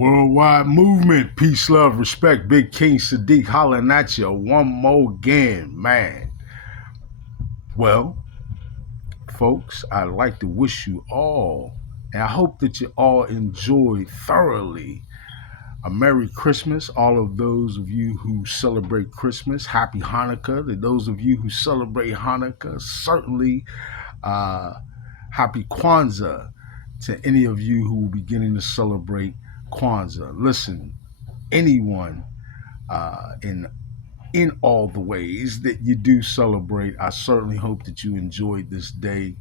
Worldwide movement, peace, love, respect. Big King Sadiq hollering at you one more again, man. Well, folks, I'd like to wish you all, and I hope that you all enjoyed thoroughly a Merry Christmas. All of those of you who celebrate Christmas, Happy Hanukkah. To those of you who celebrate Hanukkah, certainly uh, Happy Kwanzaa to any of you who will be beginning to celebrate Kwanzaa. Listen, anyone in all the ways that you do celebrate, I certainly hope that you enjoyed this day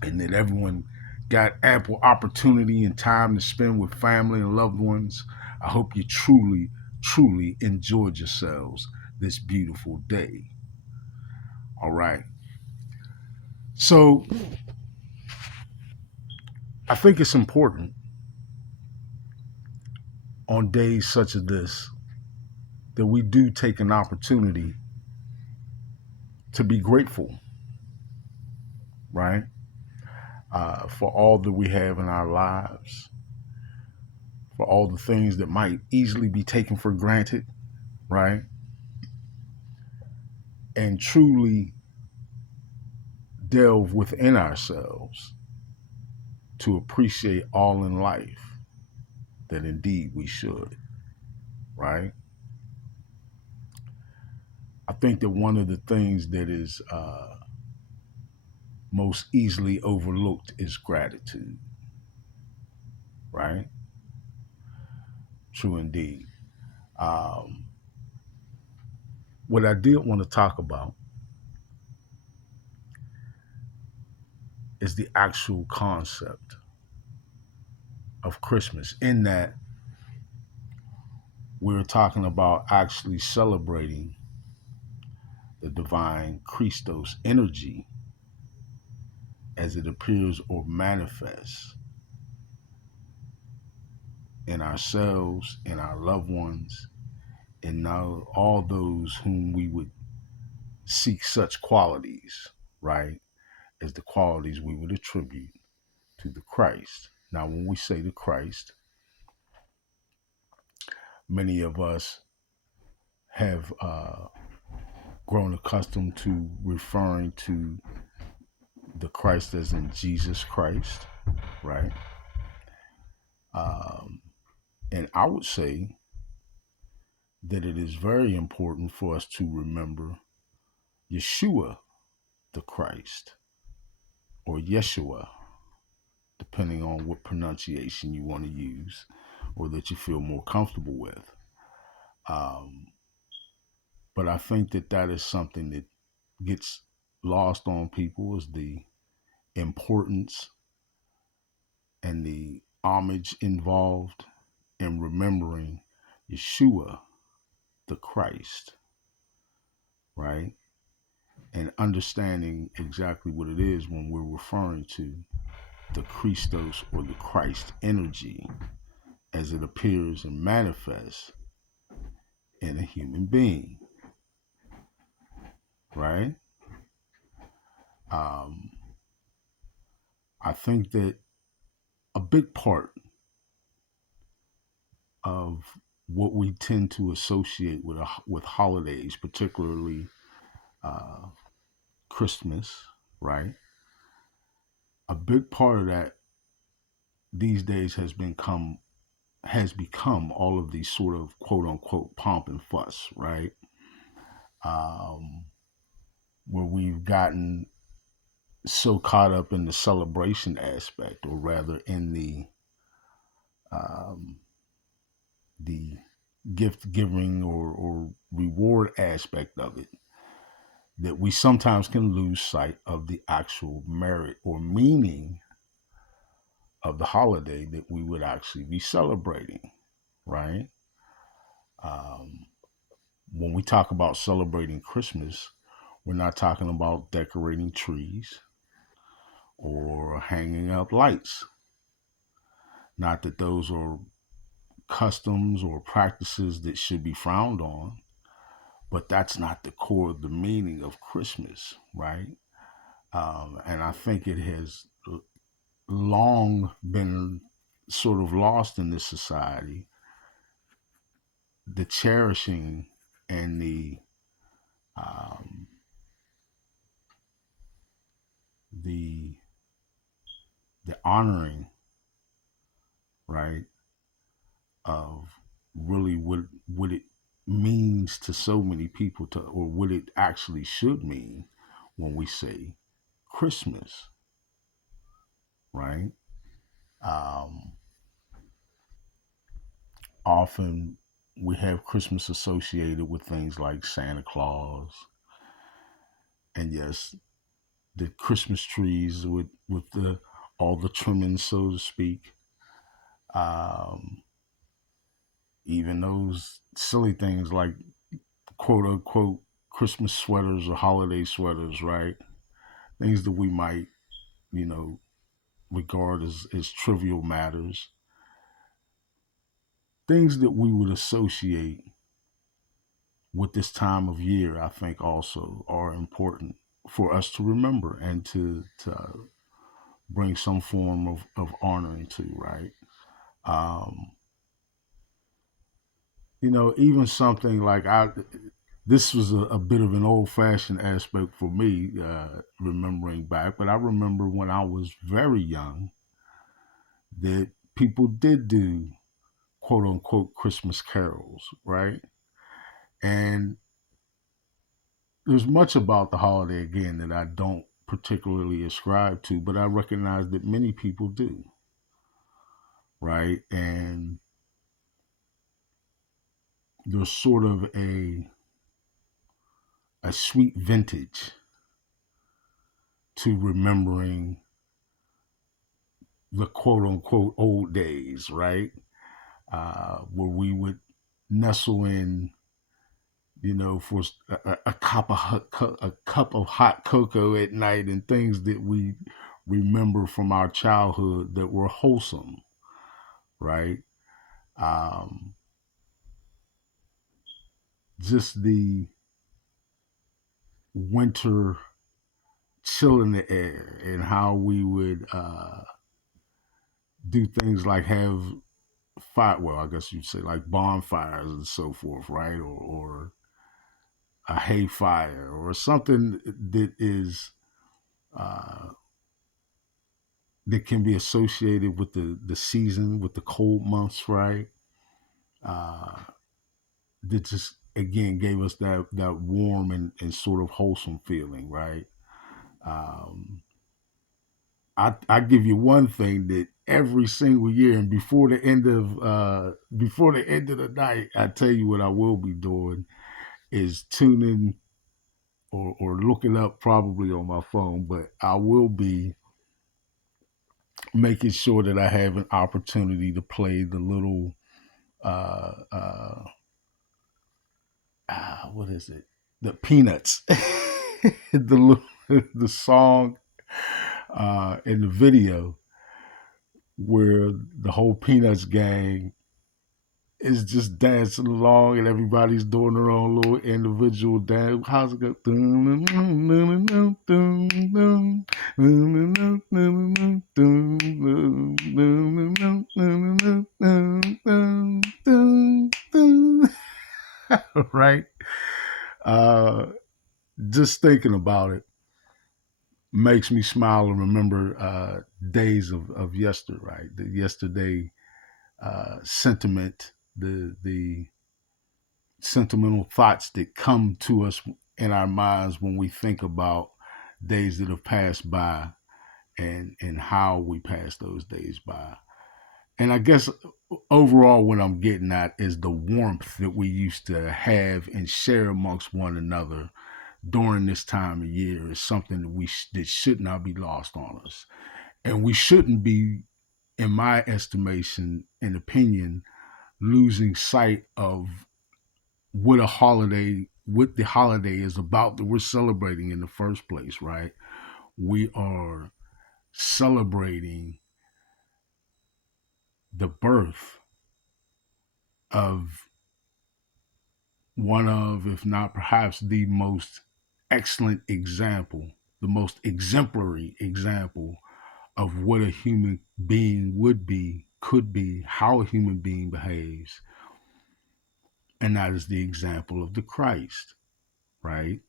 and that everyone got ample opportunity and time to spend with family and loved ones. I hope you truly enjoyed yourselves this beautiful day. All right. So I think it's important on days such as this that we do take an opportunity to be grateful, right? For all that we have in our lives, for all the things that might easily be taken for granted, right? And truly delve within ourselves to appreciate all in life that indeed we should, right? I think that one of the things that is most easily overlooked is gratitude, right? True indeed. Um, what I did want to talk about is the actual concept of Christmas, in that we're talking about actually celebrating the divine Christos energy as it appears or manifests in ourselves, in our loved ones, and now all those whom we would seek such qualities, right, as the qualities we would attribute to the Christ. Now, when we say the Christ, many of us have grown accustomed to referring to the Christ as in Jesus Christ, right? Um, and I would say that it is very important for us to remember Yeshua the Christ, or Yeshua, depending on what pronunciation you want to use or that you feel more comfortable with. Um, but I think that that is something that gets lost on people, is the importance and the homage involved in remembering Yeshua the Christ, right? And understanding exactly what it is when we're referring to the Christos, or the Christ energy, as it appears and manifests in a human being, right? Um, I think that a big part of what we tend to associate with holidays, particularly uh, Christmas, right? A big part of that these days has become all of these sort of quote unquote pomp and fuss, right? Um, where we've gotten so caught up in the celebration aspect, or rather in um, the gift giving or reward aspect of it, that we sometimes can lose sight of the actual merit or meaning of the holiday that we would actually be celebrating, right? Um, when we talk about celebrating Christmas, we're not talking about decorating trees or hanging up lights. Not that those are customs or practices that should be frowned on, but that's not the core of the meaning of Christmas, right? And I think it has long been sort of lost in this society, the cherishing and um, the the honoring, right, of really what it means to so many people, to or what it actually should mean when we say Christmas, right? Um, Often we have Christmas associated with things like Santa Claus, and yes, the Christmas trees with the all the trimmings, so to speak. Um, Even those silly things like quote unquote Christmas sweaters or holiday sweaters, right? Things that we might, you know, regard as trivial matters. Things that we would associate with this time of year, I think also are important for us to remember and to bring some form of honoring to, right? Um, even something like this was a bit of an old fashioned aspect for me, remembering back, but I remember when I was very young that people did do quote unquote Christmas carols, right? And there's much about the holiday, again, that I don't particularly ascribe to, but I recognize that many people do, right? And there's sort of a sweet vintage to remembering the quote unquote old days, right? Where we would nestle in, for a cup of hot cocoa at night, and things that we remember from our childhood that were wholesome, right? Um, just the winter chill in the air, and how we would do things like have fire. Well, I guess you'd say like bonfires and so forth, right? Or a hay fire or something that is uh, that can be associated with the season, with the cold months, right? Uh, that just again gave us that warm and sort of wholesome feeling, right? Um, I give you one thing that every single year, and before the end of the night, I tell you what I will be doing is tuning or looking up probably on my phone, but I will be making sure that I have an opportunity to play the little uh uh what is it? The Peanuts. The song in the video where the whole Peanuts gang is just dancing along and everybody's doing their own little individual dance. How's it go? Right? Uh, just thinking about it makes me smile and remember days of yester, right? The yesterday sentiment, the sentimental thoughts that come to us in our minds when we think about days that have passed by and how we pass those days by. And I guess overall, what I'm getting at is the warmth that we used to have and share amongst one another during this time of year is something that should not be lost on us, and we shouldn't be, in my estimation and opinion, losing sight of what the holiday is about that we're celebrating in the first place, right? We are celebrating the birth of one of, if not perhaps the most excellent example, the most exemplary example of what a human being would be could be, how a human being behaves, and that is the example of the Christ, right?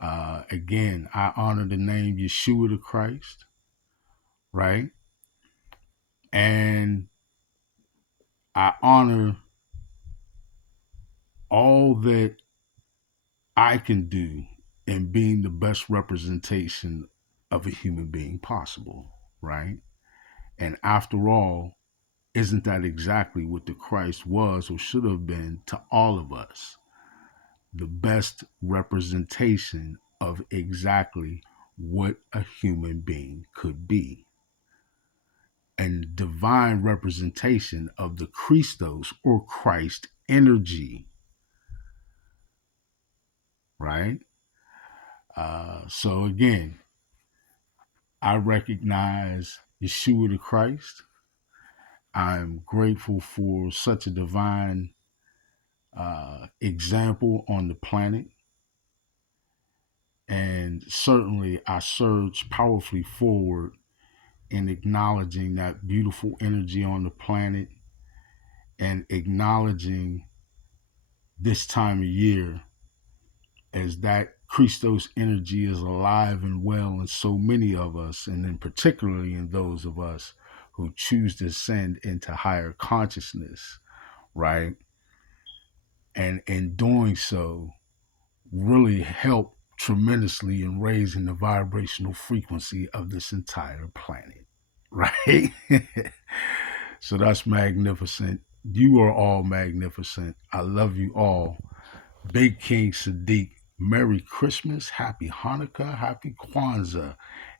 Again, I honor the name Yeshua the Christ, right? And I honor all that I can do in being the best representation of a human being possible, right? And after all, isn't that exactly what the Christ was or should have been to all of us? The best representation of exactly what a human being could be. And divine representation of the Christos or Christ energy, right? So again, I recognize Yeshua the Christ. I'm grateful for such a divine example on the planet. And certainly, I surge powerfully forward in acknowledging that beautiful energy on the planet and acknowledging this time of year as that Christos energy is alive and well in so many of us, and then particularly in those of us who choose to ascend into higher consciousness, right? And in doing so, really help tremendously in raising the vibrational frequency of this entire planet, right? So that's magnificent. You are all magnificent. I love you all. Big King Sadiq, Merry Christmas, Happy Hanukkah, Happy Kwanzaa.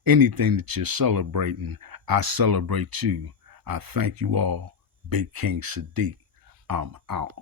Anything that you're celebrating, I celebrate you. I thank you all. Big King Sadiq, I'm out.